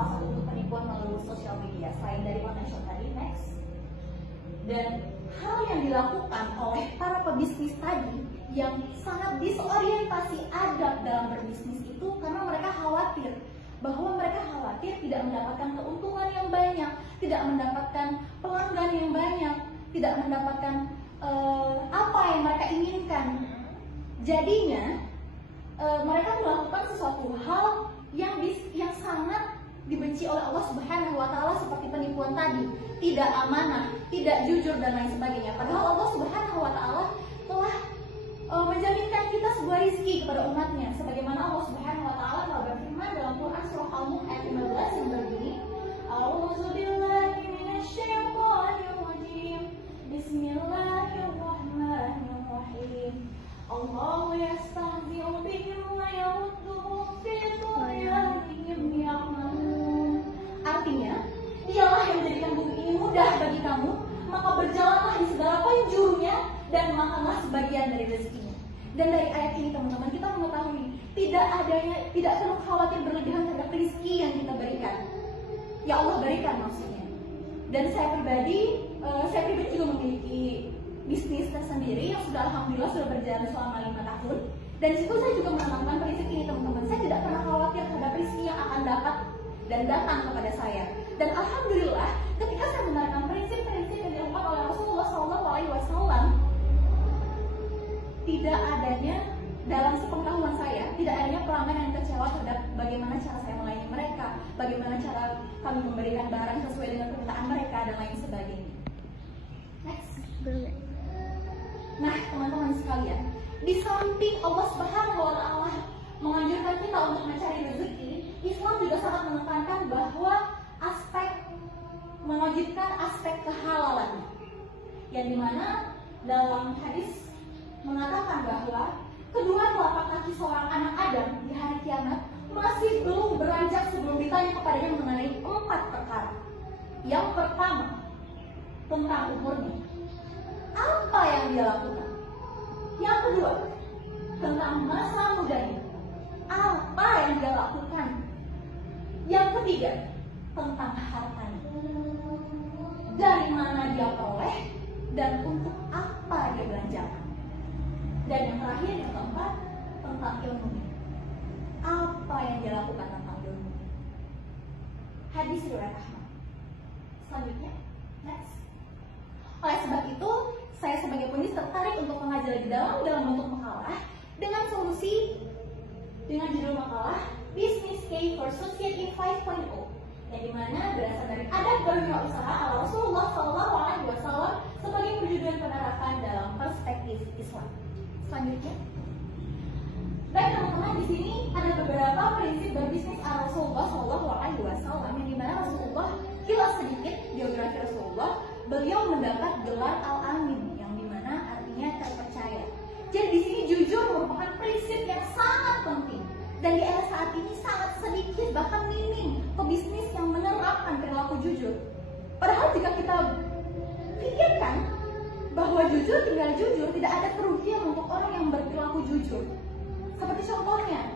salah satu bentuk penipuan melalui sosial media selain dari online shop tadi. Next. Dan hal yang dilakukan oleh para pebisnis tadi yang sangat disorientasi adab dalam berbisnis itu karena mereka khawatir tidak mendapatkan keuntungan yang banyak, tidak mendapatkan pelanggan yang banyak, tidak mendapatkan apa yang mereka inginkan. Jadinya mereka melakukan sesuatu hal yang sangat dibenci oleh Allah Subhanahu wa Ta'ala, seperti penipuan tadi, tidak amanah, tidak jujur dan lain sebagainya. Padahal Allah Subhanahu wa Ta'ala telah menjaminkan kita sebuah rizki kepada umatnya, sebagaimana Allah Subhanahu wa Ta'ala telah berfirman dalam Quran surah Al-Mulk ayat 15 yang berbunyi, A'udzu billahi minasyaitonir rajim. Bismillahirrahmanirrahim. Allahu yastahzi'u bihim wa yarudduhum fi tughyanihim ya'malun. Artinya, dialah yang menjadikan bumi ini mudah bagi kamu, maka berjalanlah di segala penjurunya dan makanlah sebagian dari rezekinya. Dan dari ayat ini teman-teman, kita mengetahui tidak perlu khawatir berlebihan terhadap rezeki yang kita berikan. Ya Allah berikan maksudnya. Dan saya pribadi juga memiliki bisnis tersendiri yang alhamdulillah sudah berjalan selama 5 tahun. Dan disitu saya juga menanamkan prinsip ini teman-teman. Saya tidak pernah khawatir terhadap rezeki yang akan dapat dan datang kepada saya. Dan alhamdulillah ketika saya menerapkan prinsip-prinsip yang dilakukan oleh Rasulullah SAW, tidak adanya dalam sepengetahuan saya, tidak adanya pelanggan yang kecewa terhadap bagaimana cara saya melayani mereka, bagaimana cara kami memberikan barang sesuai dengan permintaan mereka dan lain sebagainya. Next. Nah, teman-teman sekalian, di samping Allah Subhanahu wa Ta'ala menganjurkan kita untuk mencari rezeki, Islam juga sangat menekankan bahwa mewajibkan aspek kehalalan, yang dimana dalam hadis mengatakan bahwa kedua telapak kaki seorang anak Adam di hari kiamat masih belum beranjak sebelum ditanya kepadanya mengenai 4 perkara. Yang pertama, tentang umurnya, apa yang dia lakukan. Yang kedua, tentang masa mudanya, apa yang dia lakukan. Yang ketiga, tentang hartanya, dari mana dia peroleh dan untuk apa dia belanjakan. Dan yang terakhir, yang keempat, tentang ilmunya, apa yang dia lakukan tentang ilmu. Hadis riwayat Ahmad. Selanjutnya, next. Oleh sebab itu, saya sebagai penulis tertarik untuk mengajar lebih dalam bentuk makalah dengan judul makalah Business Case for Society 5.0, yang dimana berasal dari adab berusaha ala Rasulullah SAW sebagai perjudian penerapan dalam perspektif Islam. Selanjutnya, baik teman-teman, di sini ada beberapa prinsip berbisnis ala Rasulullah SAW, yang dimana Rasulullah, kilas sedikit biografi Rasulullah, beliau mendapat gelar Al-Amin, yang dimana artinya terpercaya. Jadi di sini jujur merupakan prinsip yang sangat penting, dan di era saat ini sangat sedikit, bahkan minim pebisnis yang menerapkan perilaku jujur. Padahal jika kita pikirkan bahwa jujur tinggal jujur, tidak ada kerugian untuk orang yang berperilaku jujur. Seperti contohnya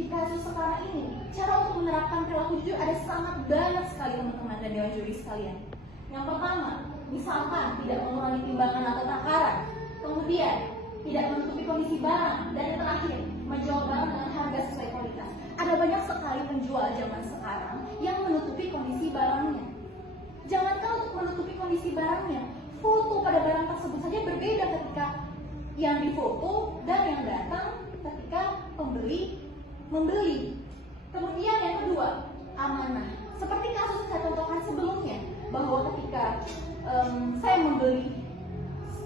di kasus sekarang ini, cara untuk menerapkan perilaku jujur ada sangat banyak sekali teman-teman dan dewan juri sekalian. Yang pertama, misalkan tidak mengurangi timbangan atau takaran, kemudian tidak menutupi kondisi barang, dan yang terakhir, menjual barang dengan harga sesuai kualitas. Ada banyak sekali penjual zaman sekarang yang menutupi kondisi barangnya. Jangankan untuk menutupi kondisi barangnya, foto pada barang tersebut saja berbeda ketika yang difoto dan yang datang ketika pembeli membeli. Kemudian yang kedua, amanah. Seperti kasus saya contohkan sebelumnya, bahwa ketika saya membeli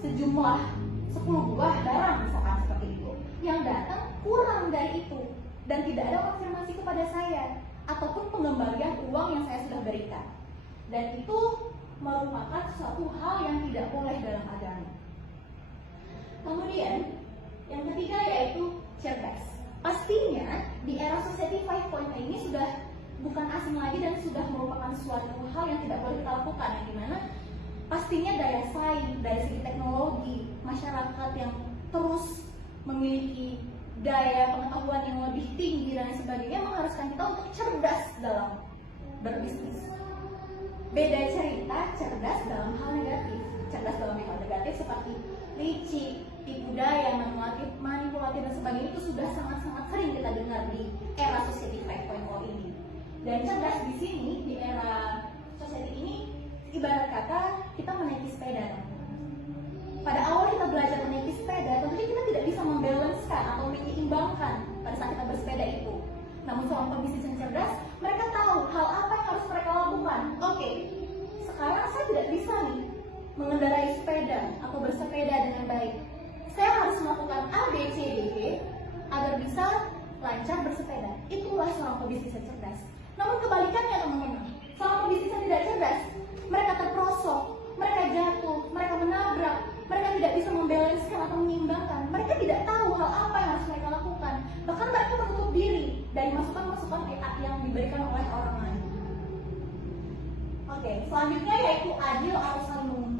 sejumlah 10 buah barang misalkan seperti itu, yang datang kurang dari itu dan tidak ada konfirmasi kepada saya ataupun pengembalian uang yang saya sudah berikan, dan itu merupakan suatu hal yang tidak boleh dalam agama. Kemudian yang ketiga yaitu cerdas. Pastinya di era Society 5.0 ini sudah bukan asing lagi dan sudah merupakan suatu hal yang tidak boleh kita lakukan, yang dimana pastinya daya saing dari segi teknologi, masyarakat yang terus memiliki daya pengetahuan yang lebih tinggi dan sebagainya mengharuskan kita untuk cerdas dalam berbisnis. Beda cerita cerdas dalam hal negatif. Cerdas dalam hal negatif seperti licik, tipu daya, manipulatif dan sebagainya itu sudah sangat-sangat sering kita dengar di era Society 5.0 ini. Dan cerdas di sini, di era society ini, ibarat kata kita menaiki sepeda. Pada awal kita belajar menaiki sepeda, tentunya kita tidak bisa membalancekan atau menyeimbangkan pada saat kita bersepeda itu. Namun seorang pebisnis yang cerdas, mereka tahu hal apa yang harus mereka lakukan. Oke, sekarang saya tidak bisa nih mengendarai sepeda atau bersepeda dengan baik. Saya harus melakukan A, B, C, D, E agar bisa lancar bersepeda. Itulah seorang pebisnis yang cerdas. Namun kebalikannya teman-teman, seorang pebisnis yang tidak cerdas, mereka terperosok, mereka jatuh, mereka menabrak, mereka tidak bisa membalancekan atau menyeimbangkan. Mereka tidak tahu hal apa yang harus mereka lakukan. Bahkan mereka menutup diri dari masukan-masukan yang diberikan oleh orang lain. Oke, selanjutnya yaitu adil atau saling menguntungkan.